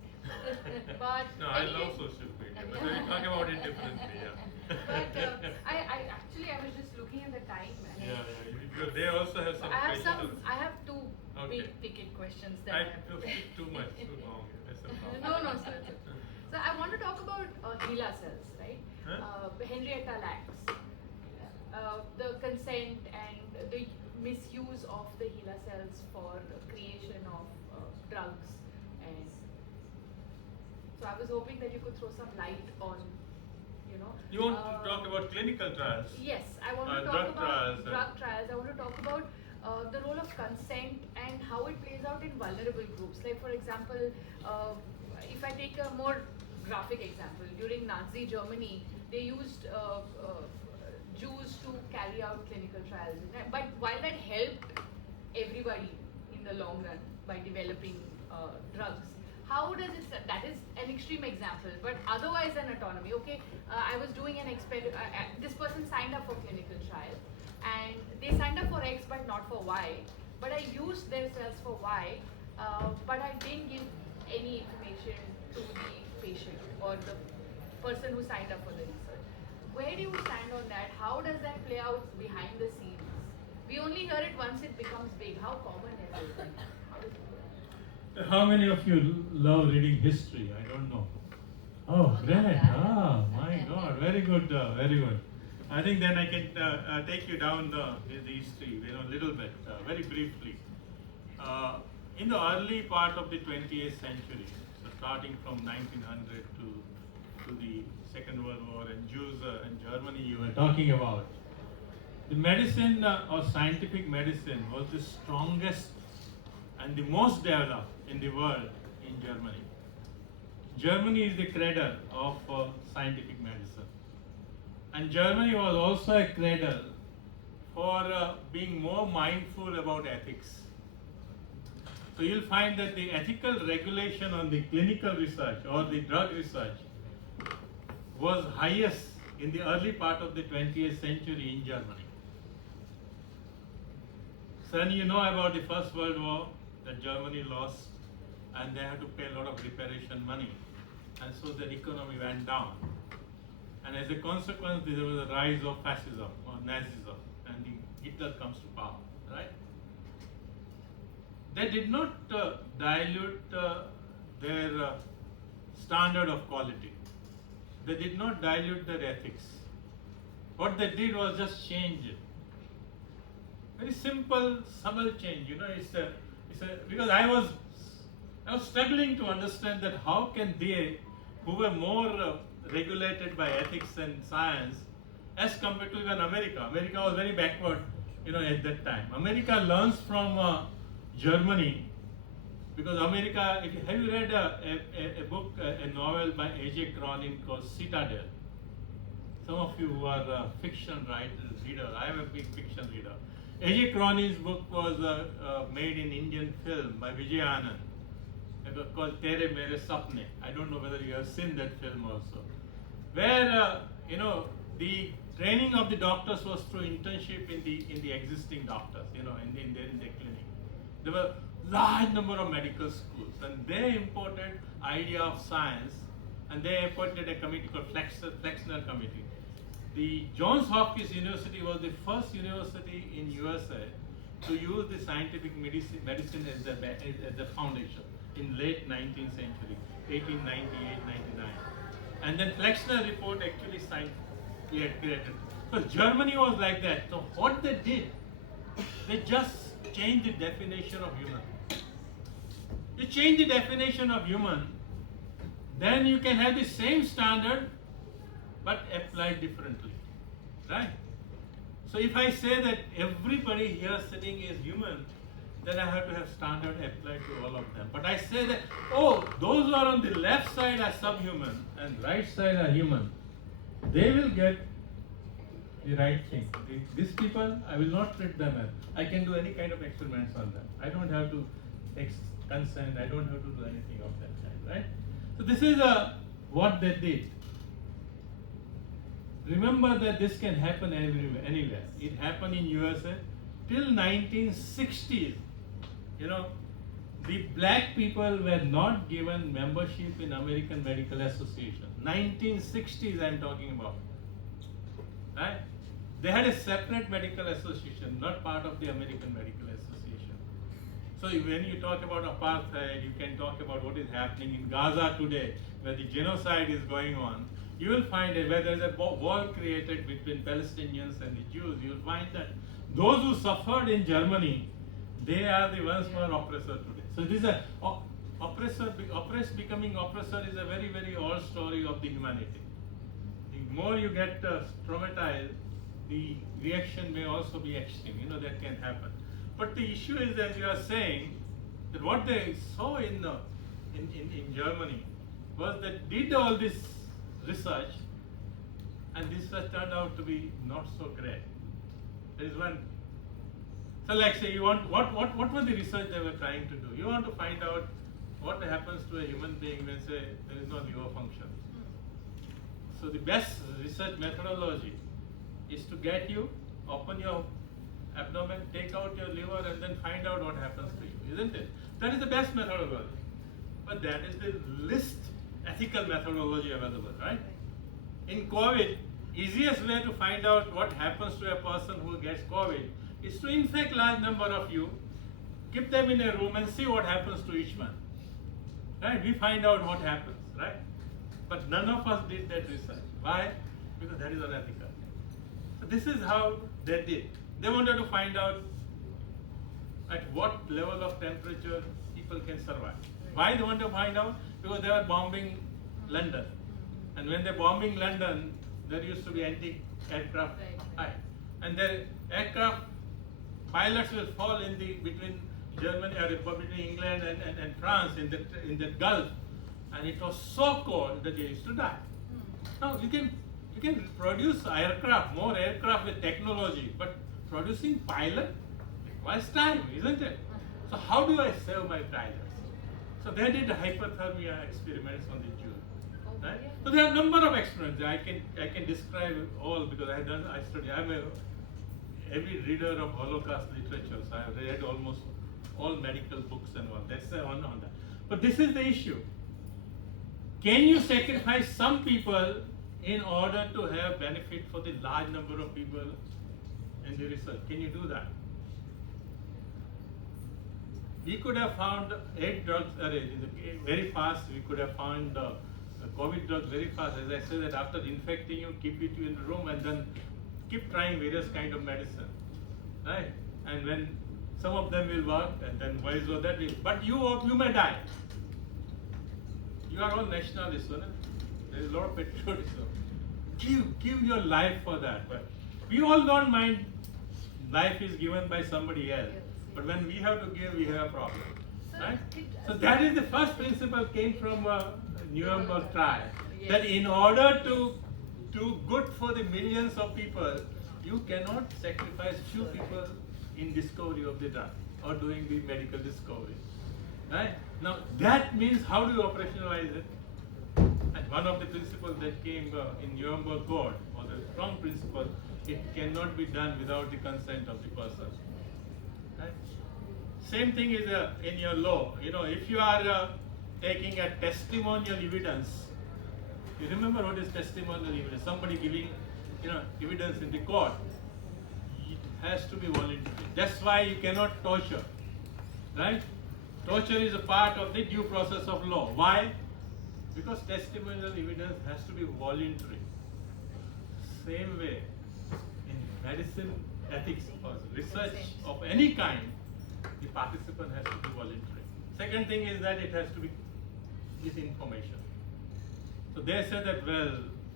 But no, I love social media, but we talk about it differently. Yeah. But I was just looking at the time. And Because they also have some questions. I have two Okay. big ticket questions that I I have to speak too much, too long. That's a problem. No, sir. So I want to talk about HeLa cells, right? Huh? Henrietta Lacks, the consent and the misuse of the HeLa cells for creation of drugs, and so I was hoping that you could throw some light on, You want to talk about clinical trials? Yes, I want to talk drug about trials, drug trials. I want to talk about the role of consent and how it plays out in vulnerable groups. Like, for example, if I take a more graphic example, during Nazi Germany, they used Jews to carry out clinical trials. But while that helped everybody in the long run by developing drugs, how does it, that is an extreme example, but otherwise an autonomy. Okay, I was doing an experiment, this person signed up for clinical trial, and they signed up for X but not for Y, but I used their cells for Y, but I didn't give any information to the patient or the person who signed up for the research. Where do you stand on that? How does that play out behind the scenes? We only hear it once it becomes big. How common is it? How does it work? How many of you love reading history? I don't know. Oh, great. Ah, my God. Very good. Very good. I think then I can take you down the history, a little bit, very briefly. In the early part of the 20th century, so starting from 1900 to the Second World War and Jews in Germany you were talking about, The medicine or scientific medicine was the strongest and the most developed in the world in Germany. Germany is the cradle of scientific medicine. And Germany was also a cradle for being more mindful about ethics. So you'll find that the ethical regulation on the clinical research or the drug research was highest in the early part of the 20th century in Germany. So then you know about the First World War that Germany lost, and they had to pay a lot of reparation money, and so their economy went down. And as a consequence, there was a rise of fascism or Nazism, and Hitler comes to power, right? They did not dilute their standard of quality. They did not dilute their ethics. What they did was just change it. Very simple, subtle change. You know, because I was struggling to understand that how can they, who were more regulated by ethics and science, as compared to even America. America was very backward, you know, at that time. America learns from Germany, because America. Have you read a book, a novel by A.J. Cronin called Citadel? Some of you who are fiction readers, I am a big fiction reader. A.J. Cronin's book was made in Indian film by Vijay Anand. It was called Tere Mere Sapne. I don't know whether you have seen that film also. Where you know, the training of the doctors was through internship in the existing doctors, you know, in their clinic. There were large number of medical schools, and they imported idea of science, and they appointed a committee called Flexner Committee. The Johns Hopkins University was the first university in USA to use the scientific medicine as a foundation in late 19th century, 1898, 99. And then Flexner report actually created. So Germany was like that. So what they did, they just changed the definition of human. You change the definition of human, then you can have the same standard but applied differently, right? So if I say that everybody here sitting is human, then I have to have standard applied to all of them. But I say that, oh, those who are on the left side are subhuman and right side are human. They will get the right thing. These people, I will not treat them as, I can do any kind of experiments on them. I don't have to consent, I don't have to do anything of that kind, right? So this is what they did. Remember that this can happen anywhere. It happened in USA till 1960s. You know, the black people were not given membership in American Medical Association. 1960s I'm talking about. Right? They had a separate medical association, not part of the American Medical Association. So when you talk about apartheid, you can talk about what is happening in Gaza today, where the genocide is going on. You will find that where there is a wall created between Palestinians and the Jews, you will find that those who suffered in Germany, they are the ones who are oppressor today. So this is oppressed becoming oppressor is a very, very old story of the humanity. The more you get traumatized, the reaction may also be extreme. You know, that can happen. But the issue is, as you are saying, that what they saw in Germany was that did all this research, and this has turned out to be not so great. There is one. So, like say, you want what was the research they were trying to do? You want to find out what happens to a human being when, say, there is no liver function. So the best research methodology is to get you, open your abdomen, take out your liver, and then find out what happens to you, isn't it? That is the best methodology. But that is the least ethical methodology available, right? In COVID, easiest way to find out what happens to a person who gets COVID is to infect large number of you, keep them in a room and see what happens to each one. Right? We find out what happens, right? But none of us did that research. Why? Because that is unethical. So this is how they did. They wanted to find out at what level of temperature people can survive. Why they want to find out? Because they were bombing London. And when they're bombing London, there used to be anti-aircraft. and their aircraft pilots will fall in the between Germany or between England and France in that Gulf, and it was so cold that they used to die. Now you can produce more aircraft with technology, but producing pilot requires time, isn't it? So how do I save my pilots? So they did hypothermia experiments on the Jews. Right? So there are a number of experiments. I can describe all because I study. I'm a heavy reader of Holocaust literature, so I have read almost all medical books and all. That's on that. But this is the issue. Can you sacrifice some people in order to have benefit for the large number of people in the research? Can you do that? We could have found 8 drugs very fast. We could have found COVID drugs very fast. As I said, that after infecting you, keep it in the room and then keep trying various kind of medicine, right? And when some of them will work, and then why is that will? But you may die. You are all nationalists, right? There is a lot of patriotism. Give your life for that. But we all don't mind. Life is given by somebody else. But when we have to give, we have a problem, right? So that is the first principle came from Nuremberg trial. That in order to do good for the millions of people, you cannot sacrifice few people in discovery of the drug or doing the medical discovery, right? Now that means how do you operationalize it? And one of the principles that came in Nuremberg Code, or the strong principle, it cannot be done without the consent of the person. Right? Same thing is in your law. If you are taking a testimonial evidence, you remember what is testimonial evidence? Somebody giving, evidence in the court. It has to be voluntary. That's why you cannot torture, right? Torture is a part of the due process of law. Why? Because testimonial evidence has to be voluntary. Same way, in medicine, ethics, or research of any kind, the participant has to be voluntary. Second thing is that it has to be with information. So they said that, well,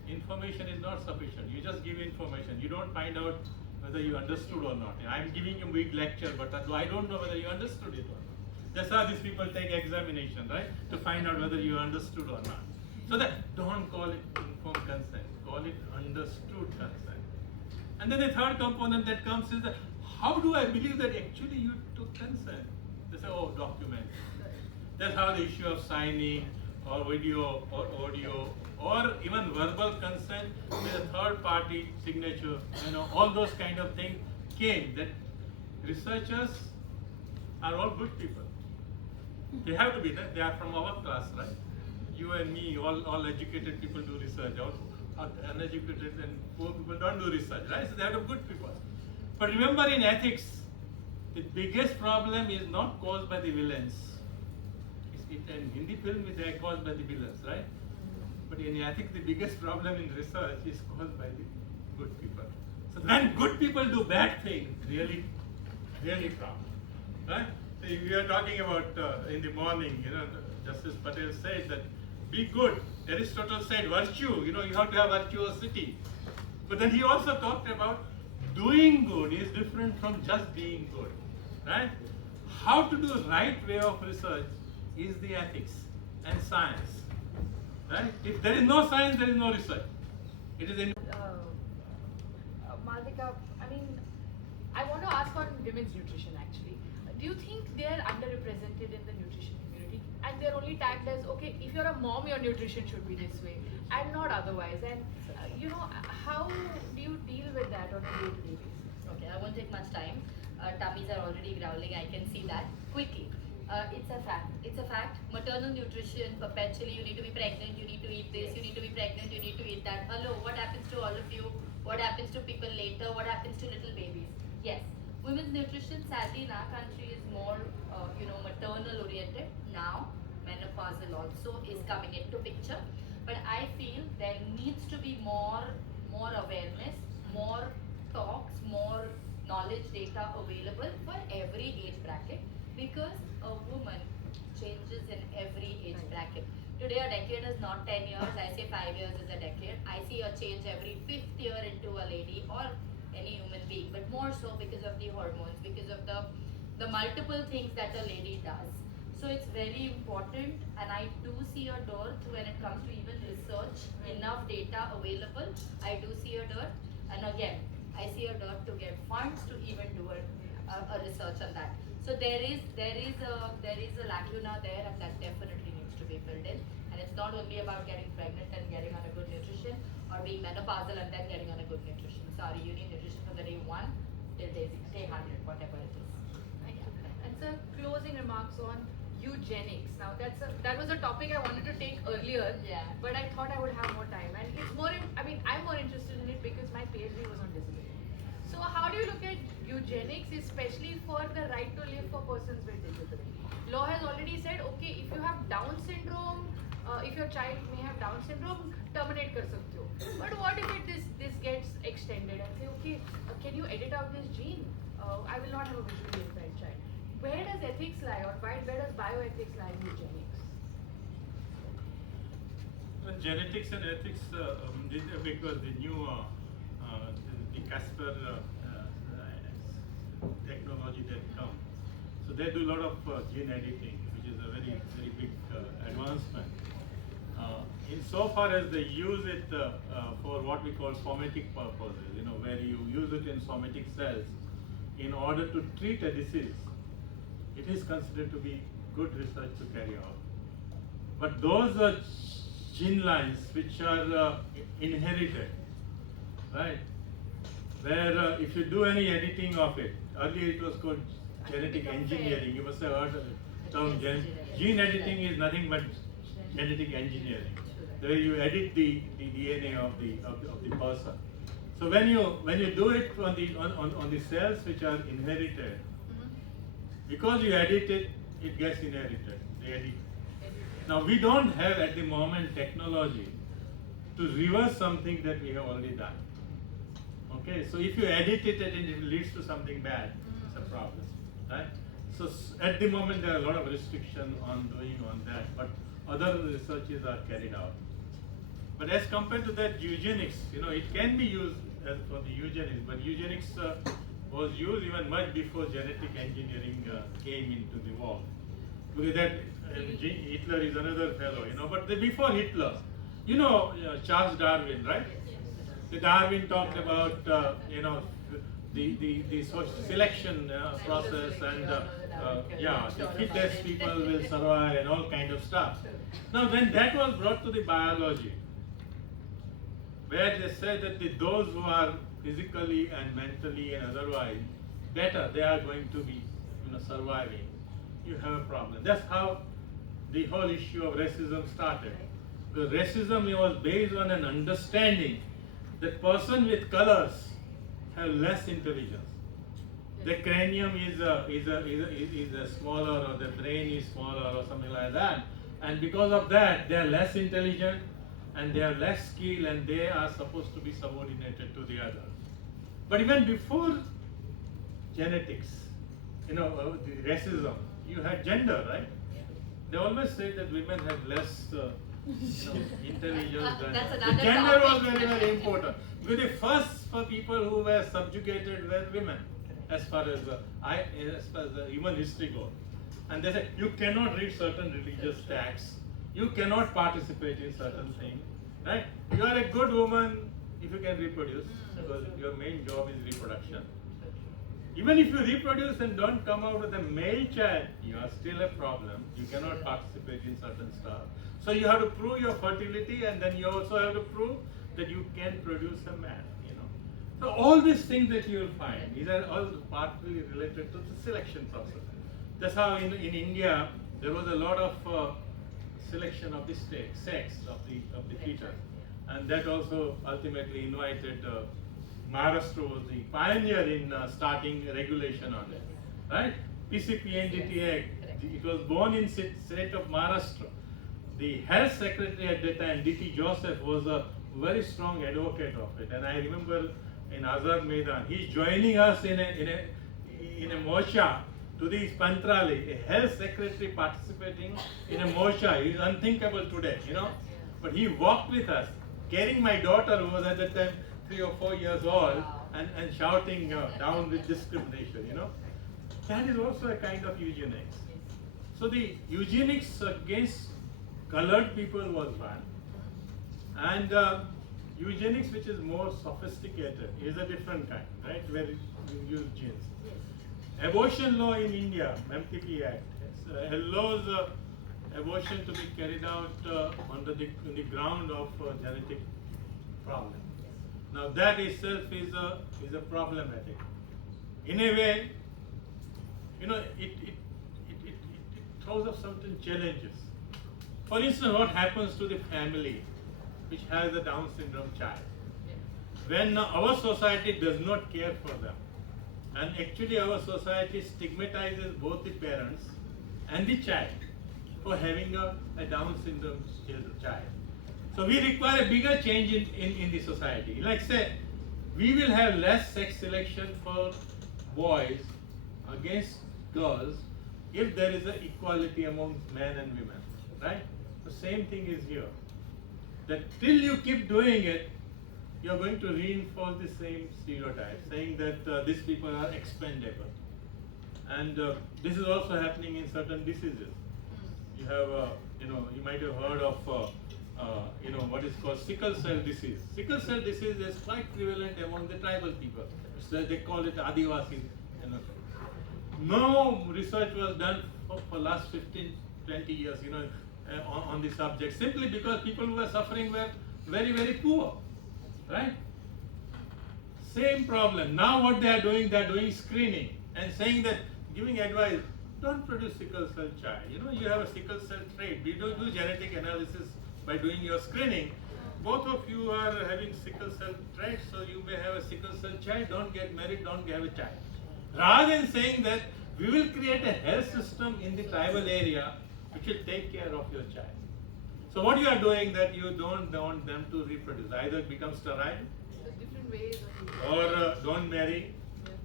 information is not sufficient. You just give information. You don't find out whether you understood or not. I'm giving you a big lecture, but I don't know whether you understood it or not. That's how these people take examination, right? To find out whether you understood or not. So that don't call it informed consent. Call it understood consent. And then the third component that comes is that how do I believe that actually you took consent? They say, oh, document. That's how the issue of signing or video or audio or even verbal consent with a third party signature, all those kind of things came. That researchers are all good people. They have to be there. They are from our class, right? You and me, all educated people do research. All uneducated and poor people don't do research, right? So they are good people. But remember, in ethics, the biggest problem is not caused by the villains. In Hindi film, they are caused by the villains, right? But in ethics, the biggest problem in research is caused by the good people. So when good people do bad things, really problem, right? So we are talking about in the morning, Justice Patel said that be good. Aristotle said virtue, you have to have virtuosity. But then he also talked about doing good is different from just being good, right? How to do the right way of research is the ethics and science, right? If there is no science, there is no research. It is in. Maldika, I want to ask on women's nutrition actually. Do you think they're underrepresented in the nutrition community? And they're only tagged as, okay, if you're a mom, your nutrition should be this way, and not otherwise. And, how do you deal with that on a day-to-day basis? Okay, I won't take much time. Tummies are already growling, I can see that. Quickly. It's a fact. It's a fact. Maternal nutrition, perpetually, you need to be pregnant, you need to eat this, you need to be pregnant, you need to eat that. Hello, what happens to all of you? What happens to people later? What happens to little babies? Yes. Women's nutrition, sadly, in our country is more, maternal oriented. Now, menopausal also is coming into picture. But I feel there needs to be more awareness, more talks, more knowledge data available for every age bracket, because a woman changes in every age bracket. Today a decade is not 10 years, I say 5 years is a decade. I see a change every 5th year into a lady, or any human being, but more so because of the hormones, because of the multiple things that a lady does. So it's very important, and I do see a dearth when it comes to even research, enough data available. I do see a dearth, and again, I see a dearth to get funds to even do a research on that. So there is a lacuna there, and that definitely needs to be filled in. And it's not only about getting pregnant and getting on a good nutrition, or being menopausal and then getting on a good nutrition. Sorry, you need nutrition from the day 1 till day 100, whatever it is. Thank you. And sir, closing remarks on eugenics. Now that was a topic I wanted to take earlier, Yeah. but I thought I would have more time. And it's more, I'm more interested in it because my PhD was on disability. So how do you look at eugenics, especially for the right to live for persons with disability? Law has already said, okay, if you have Down syndrome, if your child may have Down syndrome, terminate kar sakte ho. But what if this gets extended and say, okay, can you edit out this gene? I will not have a visually impaired child. Where does ethics lie, or where does bioethics lie in eugenics? Well, genetics and ethics, because the new the Casper technology that come, so they do a lot of gene editing, which is a very big advancement. Insofar as they use it for what we call somatic purposes, where you use it in somatic cells in order to treat a disease, it is considered to be good research to carry out. But those gene lines which are inherited, right, where if you do any editing of it, earlier it was called genetic engineering, you must have heard of the term gene editing is nothing but genetic engineering, where you edit the DNA of the person. So when you do it on the cells which are inherited, because you edit it, it gets inherited. They edit. Now we don't have at the moment technology to reverse something that we have already done. Okay, so if you edit it and it leads to something bad, it's a problem, right? So at the moment there are a lot of restrictions on doing on that, but other researches are carried out. But as compared to that, eugenics, it can be used as for the eugenics, but eugenics was used even much before genetic engineering came into the world. Because that Hitler is another fellow, but before Hitler, Charles Darwin, right? The Darwin talked about, the social selection process and the fittest people will survive and all kind of stuff. Now when that was brought to the biology, where they said that those who are physically and mentally and otherwise better, they are going to be surviving, you have a problem. That's how the whole issue of racism started. Because racism was based on an understanding that person with colors have less intelligence. The cranium is smaller, or the brain is smaller, or something like that. And because of that, they are less intelligent and they have less skill, and they are supposed to be subordinated to the others. But even before genetics, the racism, you had gender, right? They always say that women have less intelligence than That's the another gender was topic. very important. Because the first people who were subjugated were women, as far as the human history goes. And they said you cannot read certain religious texts, you cannot participate in certain things, right? You are a good woman if you can reproduce, because your main job is reproduction. Even if you reproduce and don't come out with a male child, you are still a problem. You cannot participate in certain stuff. So you have to prove your fertility, and then you also have to prove that you can produce a man. So all these things that you will find, these are all partly related to the selection process. That's how in India there was a lot of selection of the sex of the fetus, and that also ultimately invited. Maharashtra was the pioneer in starting regulation on it, right? PCPNDT Act, it was born in state of Maharashtra. The health secretary at that time, D.T. Joseph, was a very strong advocate of it. And I remember in Azad Maidan, he's joining us in a morsha to the Pantrali, a health secretary participating in a morsha is unthinkable today, But he walked with us, carrying my daughter, who was at that time 3 or 4 years old, and shouting down with discrimination, you know. That is also a kind of eugenics. So the eugenics against colored people was one, and eugenics which is more sophisticated is a different kind, right, where you use genes. Abortion law in India, MTP Act, allows abortion to be carried out on the ground of genetic problem. Now that itself is a problematic. In a way, you know, it throws up certain challenges. For instance, what happens to the family which has a Down syndrome child? When our society does not care for them, and actually our society stigmatizes both the parents and the child for having a Down syndrome child. So we require a bigger change in the society. Like say, we will have less sex selection for boys against girls if there is an equality among men and women, right? The same thing is here. That till you keep doing it, you are going to reinforce the same stereotype, saying that these people are expendable. And this is also happening in certain diseases. You have, you might have heard of, what is called sickle cell disease. Sickle cell disease is quite prevalent among the tribal people. So they call it Adivasis. No research was done for last 15, 20 years, on the subject, simply because people who were suffering were very, very poor, right? Same problem. Now what they are doing screening and saying that, giving advice, don't produce sickle cell child. You have a sickle cell trait. We don't do genetic analysis by doing your screening. Both of you are having sickle cell traits, so you may have a sickle cell child. Don't get married, don't have a child. Rather than saying that we will create a health system in the tribal area which will take care of your child. So what you are doing that you don't want them to reproduce, either become sterile Different ways or don't marry,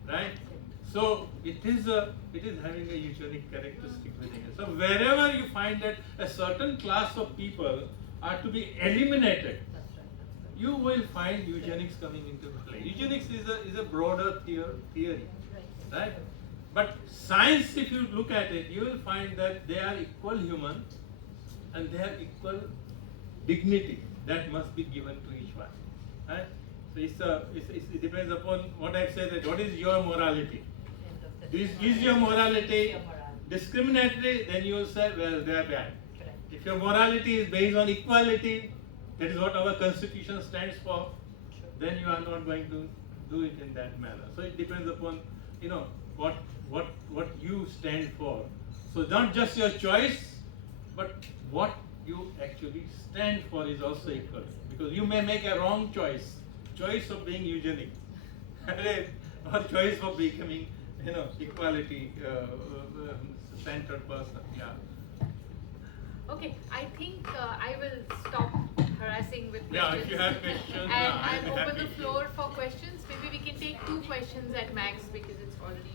right? So it is having a eugenic characteristic within it. So wherever you find that a certain class of people are to be eliminated, you will find eugenics coming into play. Eugenics is a broader theory, right? But science, if you look at it, you will find that they are equal human and they have equal dignity that must be given to each one, right? So it depends upon what I said, that what is your morality. Is your morality discriminatory? Then you will say, well, they are bad. If your morality is based on equality, that is what our constitution stands for, then you are not going to do it in that manner. So it depends upon, what you stand for. So not just your choice, but what you actually stand for is also equal. Because you may make a wrong choice of being eugenic, or choice of becoming, equality centered person. Yeah. Okay, I think I will stop harassing with questions. Yeah, if you have questions, and I'll be open happy the floor for questions. Maybe we can take 2 questions at max because it's already